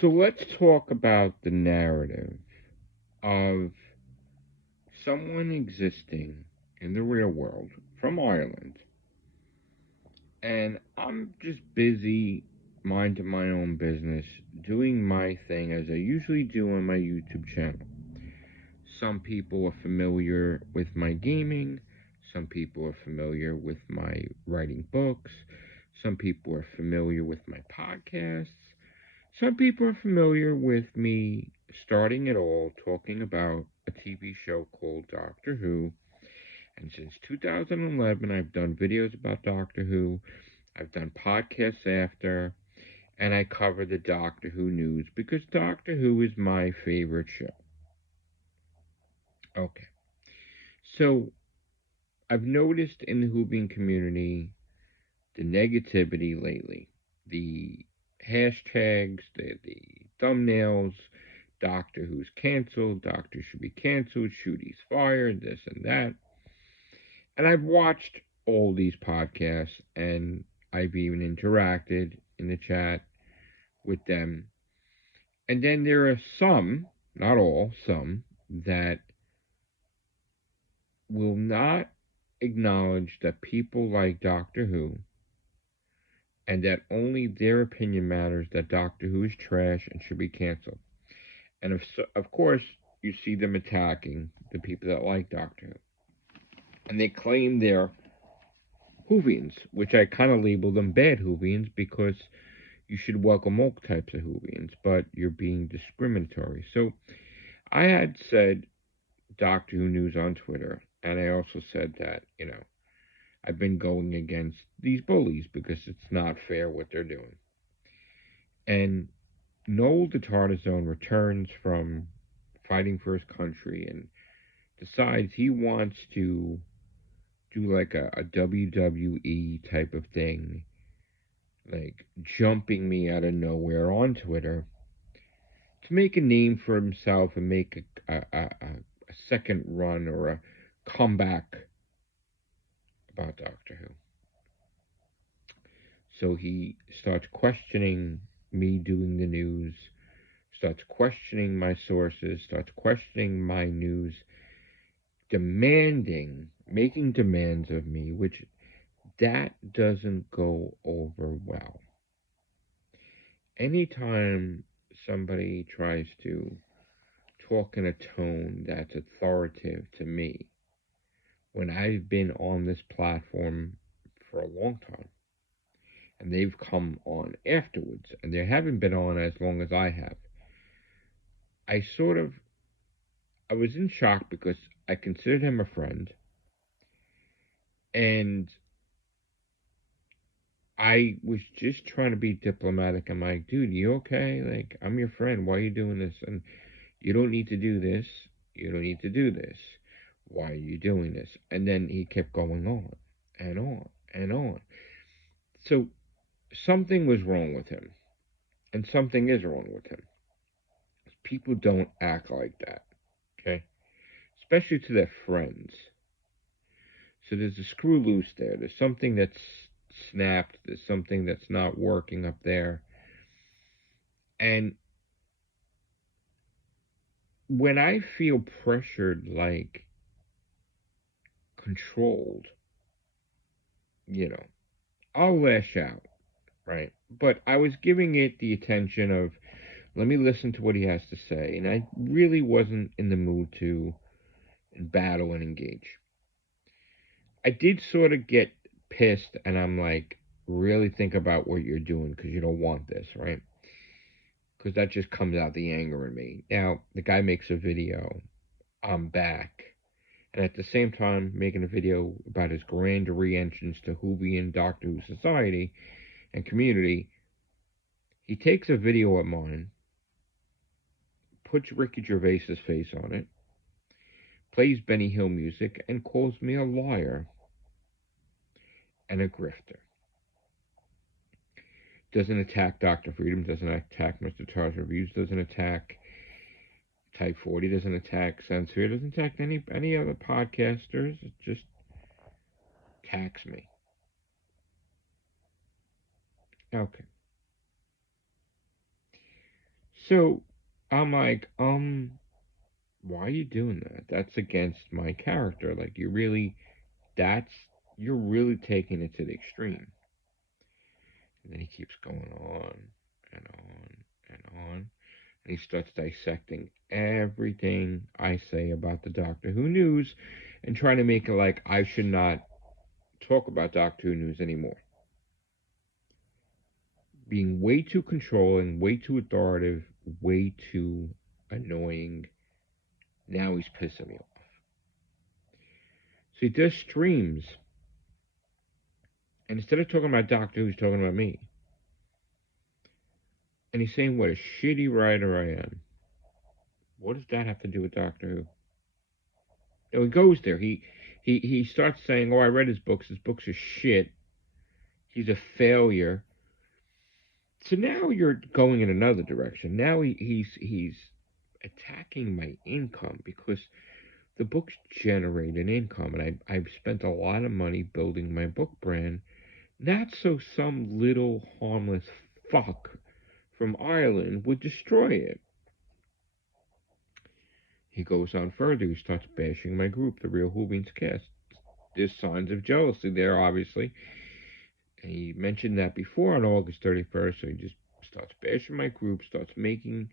So let's talk about the narrative of someone existing in the real world from Ireland, and I'm just busy minding my own business, doing my thing as I usually do on my YouTube channel. Some people are familiar with my gaming, some people are familiar with my writing books, some people are familiar with my podcasts, some people are familiar with me starting it all talking about a TV show called Doctor Who. And since 2011, I've done videos about Doctor Who, I've done podcasts after, and I cover the Doctor Who news because Doctor Who is my favorite show. Okay, so I've noticed in the Whovian community the negativity lately. The hashtags, the thumbnails, Doctor Who's canceled, Doctor should be canceled, Shooty's fired, this and that. And I've watched all these podcasts and I've even interacted in the chat with them. And then there are some, not all, some, that will not acknowledge that people like Doctor Who and that only their opinion matters, that Doctor Who is trash and should be canceled. And of course, you see them attacking the people that like Doctor Who. And they claim they're Whovians, which I kind of label them bad Whovians because you should welcome all types of Whovians, but you're being discriminatory. So I had said Doctor Who news on Twitter, and I also said that, I've been going against these bullies because it's not fair what they're doing. And Noel the Tartazone returns from fighting for his country and decides he wants to do like a WWE type of thing, like jumping me out of nowhere on Twitter to make a name for himself and make a second run or a comeback about Doctor Who. So he starts questioning me doing the news, starts questioning my sources, starts questioning my news, making demands of me, which that doesn't go over well. Anytime somebody tries to talk in a tone that's authoritative to me, when I've been on this platform for a long time, and they've come on afterwards, and they haven't been on as long as I have, I sort of, I was in shock because I considered him a friend, and I was just trying to be diplomatic. I'm like, dude, you okay? Like, I'm your friend. Why are you doing this? And you don't need to do this. You don't need to do this. Why are you doing this? And then he kept going on and on and on. So something was wrong with him. And something is wrong with him. People don't act like that. Okay? Especially to their friends. So there's a screw loose there. There's something that's snapped. There's something that's not working up there. And when I feel pressured, like controlled, you know, I'll lash out, right? But I was giving it the attention of, let me listen to what he has to say. And I really wasn't in the mood to battle and engage. I did sort of get pissed, and I'm like, really think about what you're doing because you don't want this, right? Because that just comes out the anger in me. Now, the guy makes a video, I'm back, and at the same time making a video about his grand re-entrance to Whovian Doctor Who society and community. He takes a video of mine, puts Ricky Gervais's face on it, plays Benny Hill music, and calls me a liar and a grifter. Doesn't attack Dr. Freedom, doesn't attack Mr. Tar's Reviews, doesn't attack Type 40, doesn't attack Sensory, doesn't attack any other podcasters. It just attacks me. Okay. So I'm like, why are you doing that? That's against my character. Like, that's, you're really taking it to the extreme. And then he keeps going on and on and on. And he starts dissecting everything I say about the Doctor Who news and trying to make it like I should not talk about Doctor Who news anymore. Being way too controlling, way too authoritative, way too annoying. Now he's pissing me off. So he does streams, and instead of talking about Doctor Who, he's talking about me. And he's saying what a shitty writer I am. What does that have to do with Doctor Who? You know, he goes there. He starts saying, "Oh, I read his books. His books are shit. He's a failure." So now you're going in another direction. Now he's attacking my income because the books generate an income, and I've spent a lot of money building my book brand, not so some little harmless fuck from Ireland would destroy it. He goes on further. He starts bashing my group, the Real Whovians cast. There's signs of jealousy there, obviously. And he mentioned that before on August 31st, so he just starts bashing my group, starts making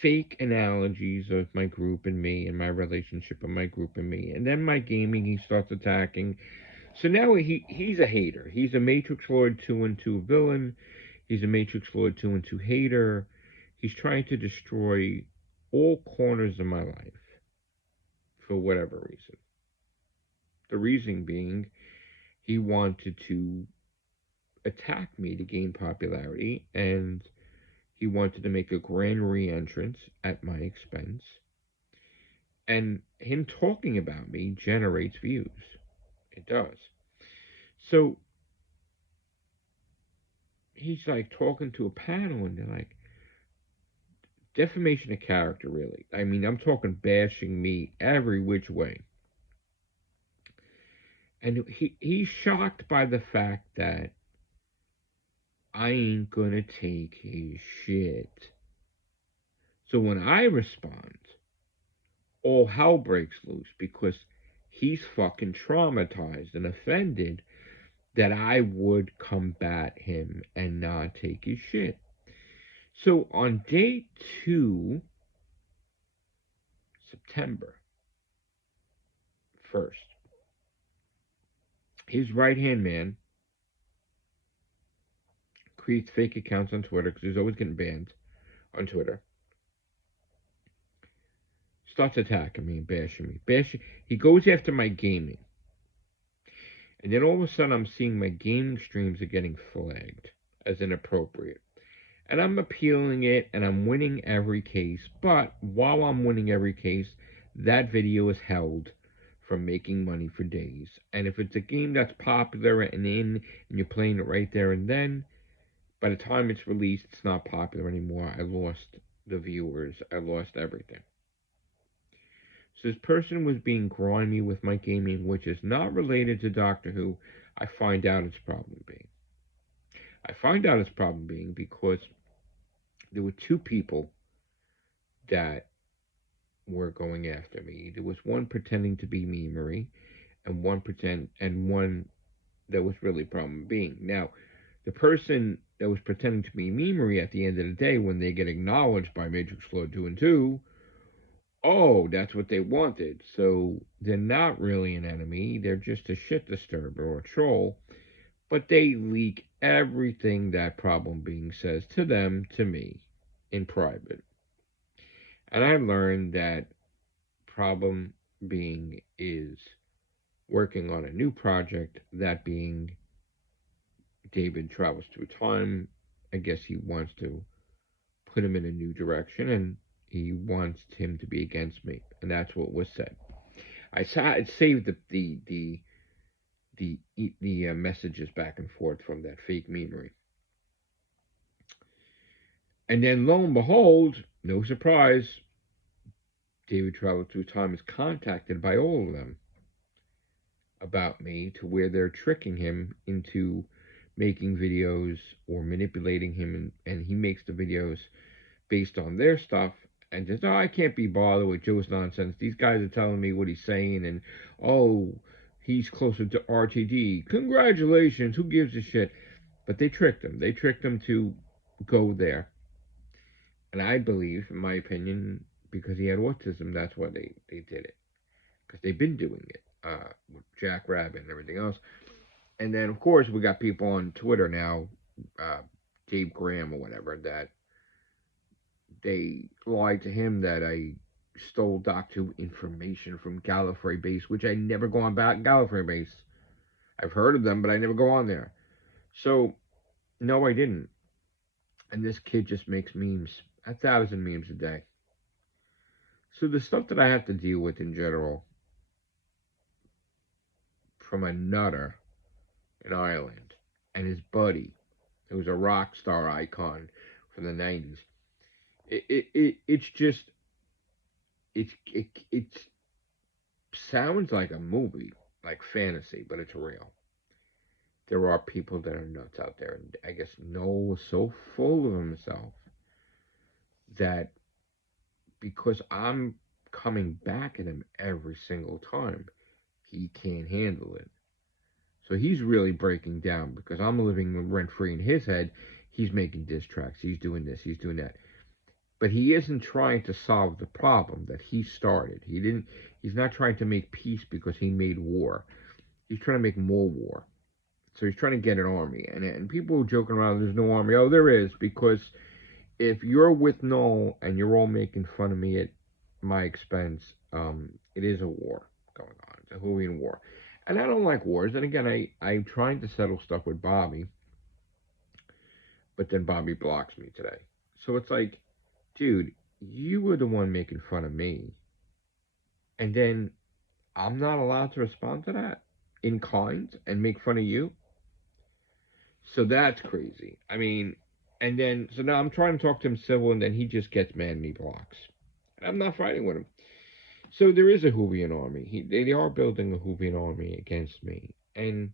fake analogies of my group and me and my relationship of my group and me. And then my gaming, he starts attacking. So now he's a hater. He's a Matrix Lord 2 and 2 villain. He's a Matrix Lord 2 and 2 hater. He's trying to destroy all corners of my life for whatever reason. The reason being, he wanted to attack me to gain popularity, and he wanted to make a grand re-entrance at my expense. And him talking about me generates views. It does. So he's like talking to a panel, and they're like, defamation of character, really. I mean, I'm talking bashing me every which way. And he's shocked by the fact that I ain't gonna take his shit. So when I respond, all hell breaks loose because he's fucking traumatized and offended that I would combat him and not take his shit. So on day 2, September 1st, his right hand man creates fake accounts on Twitter because he's always getting banned on Twitter. Starts attacking me and bashing me. He goes after my gaming. And then all of a sudden I'm seeing my gaming streams are getting flagged as inappropriate. And I'm appealing it and I'm winning every case. But while I'm winning every case, that video is held from making money for days. And if it's a game that's popular and you're playing it right there and then, by the time it's released, it's not popular anymore. I lost the viewers. I lost everything. So this person was being grimy with my gaming, which is not related to Doctor Who. I find out its problem being. I find out its problem being because there were 2 people that were going after me. There was one pretending to be me, Marie, and one that was really problem being. Now, the person that was pretending to be me, Marie, at the end of the day, when they get acknowledged by Matrix Lord 2 and 2, oh, that's what they wanted. So they're not really an enemy. They're just a shit disturber or a troll. But they leak everything that problem being says to them, to me, in private. And I learned that problem being is working on a new project, that being David travels through time. I guess he wants to put him in a new direction, and he wants him to be against me. And that's what was said. I saved the messages back and forth from that fake memory. And then lo and behold, no surprise, David Travel Through Time is contacted by all of them about me to where they're tricking him into making videos or manipulating him, and he makes the videos based on their stuff, and just, oh, I can't be bothered with Joe's nonsense. These guys are telling me what he's saying, and oh, he's closer to RTD. Congratulations, who gives a shit? But they tricked him. They tricked him to go there. And I believe, in my opinion, because he had autism, that's why they did it. Because they've been doing it with Jack Rabbit and everything else. And then, of course, we got people on Twitter now, Dave Graham or whatever, that they lied to him that I stole Doctor Who information from Gallifrey Base, which I never go on back Gallifrey Base. I've heard of them, but I never go on there. So, no, I didn't. And this kid just makes memes, 1,000 memes a day. So the stuff that I have to deal with in general from a nutter in Ireland and his buddy, who's a rock star icon from the 90s, it's just, it sounds like a movie, like fantasy, but it's real. There are people that are nuts out there, and I guess Noel was so full of himself that because I'm coming back at him every single time, he can't handle it. So he's really breaking down because I'm living rent free in his head. He's making diss tracks. He's doing this. He's doing that. But he isn't trying to solve the problem that he started. He didn't. He's not trying to make peace because he made war. He's trying to make more war. So he's trying to get an army. And people are joking around. There's no army. Oh, there is, because if you're with Noel and you're all making fun of me at my expense, it is a war going on. It's a Whovian war. And I don't like wars. And again, I'm trying to settle stuff with Bobby, but then Bobby blocks me today. So it's like, dude, you were the one making fun of me. And then I'm not allowed to respond to that in kind and make fun of you. So that's crazy. I mean, and then, so now I'm trying to talk to him civil, and then he just gets mad and he blocks. And I'm not fighting with him. So there is a Whovian army. They are building a Whovian army against me. And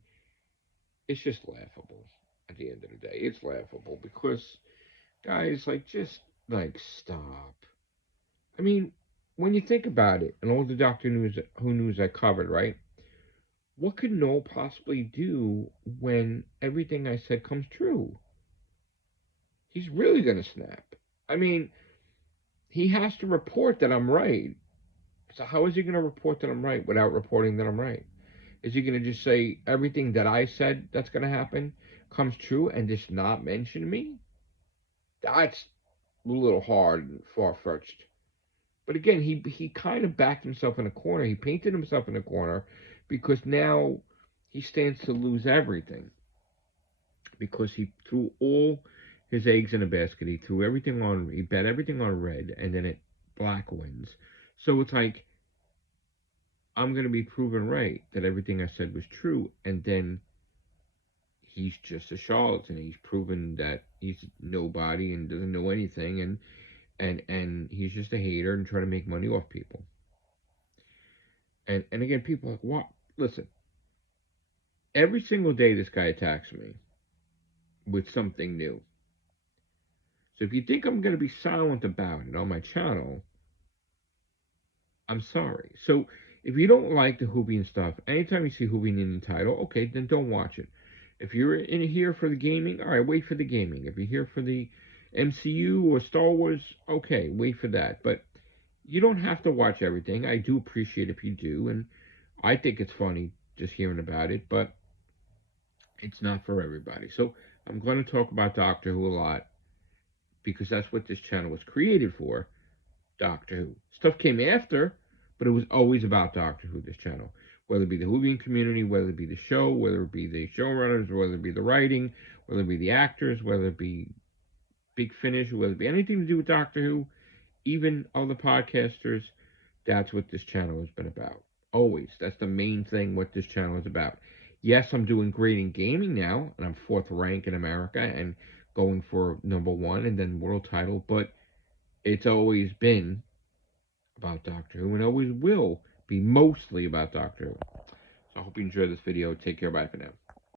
it's just laughable at the end of the day. It's laughable because, guys, like, just, like, stop. I mean, when you think about it, and all the Who news I covered, right? What could Noel possibly do when everything I said comes true? He's really going to snap. I mean, he has to report that I'm right. So how is he going to report that I'm right without reporting that I'm right? Is he going to just say everything that I said that's going to happen comes true and just not mention me? That's a little hard and far-fetched. But again, he kind of backed himself in a corner. He painted himself in a corner because now he stands to lose everything. Because he threw all his eggs in a basket. He bet everything on red, and then black wins. So it's like, I'm going to be proven right that everything I said was true, and then he's just a charlatan. He's proven that he's nobody and doesn't know anything, and he's just a hater and trying to make money off people. And again, people are like, what? Listen, every single day this guy attacks me with something new. So if you think I'm going to be silent about it on my channel, I'm sorry. So if you don't like the Whovian stuff, anytime you see Whovian in the title, okay, then don't watch it. If you're in here for the gaming, all right, wait for the gaming. If you're here for the MCU or Star Wars, okay, wait for that. But you don't have to watch everything. I do appreciate if you do, and I think it's funny just hearing about it, but it's not for everybody. So I'm going to talk about Doctor Who a lot because that's what this channel was created for. Doctor Who. Stuff came after, but it was always about Doctor Who, this channel. Whether it be the Whovian community, whether it be the show, whether it be the showrunners, whether it be the writing, whether it be the actors, whether it be Big Finish, whether it be anything to do with Doctor Who, even other podcasters, that's what this channel has been about. Always. That's the main thing what this channel is about. Yes, I'm doing great in gaming now, and I'm 4th rank in America and going for #1 and then world title, but it's always been about Doctor Who and always will be mostly about Doctor Who. So I hope you enjoyed this video. Take care. Bye for now.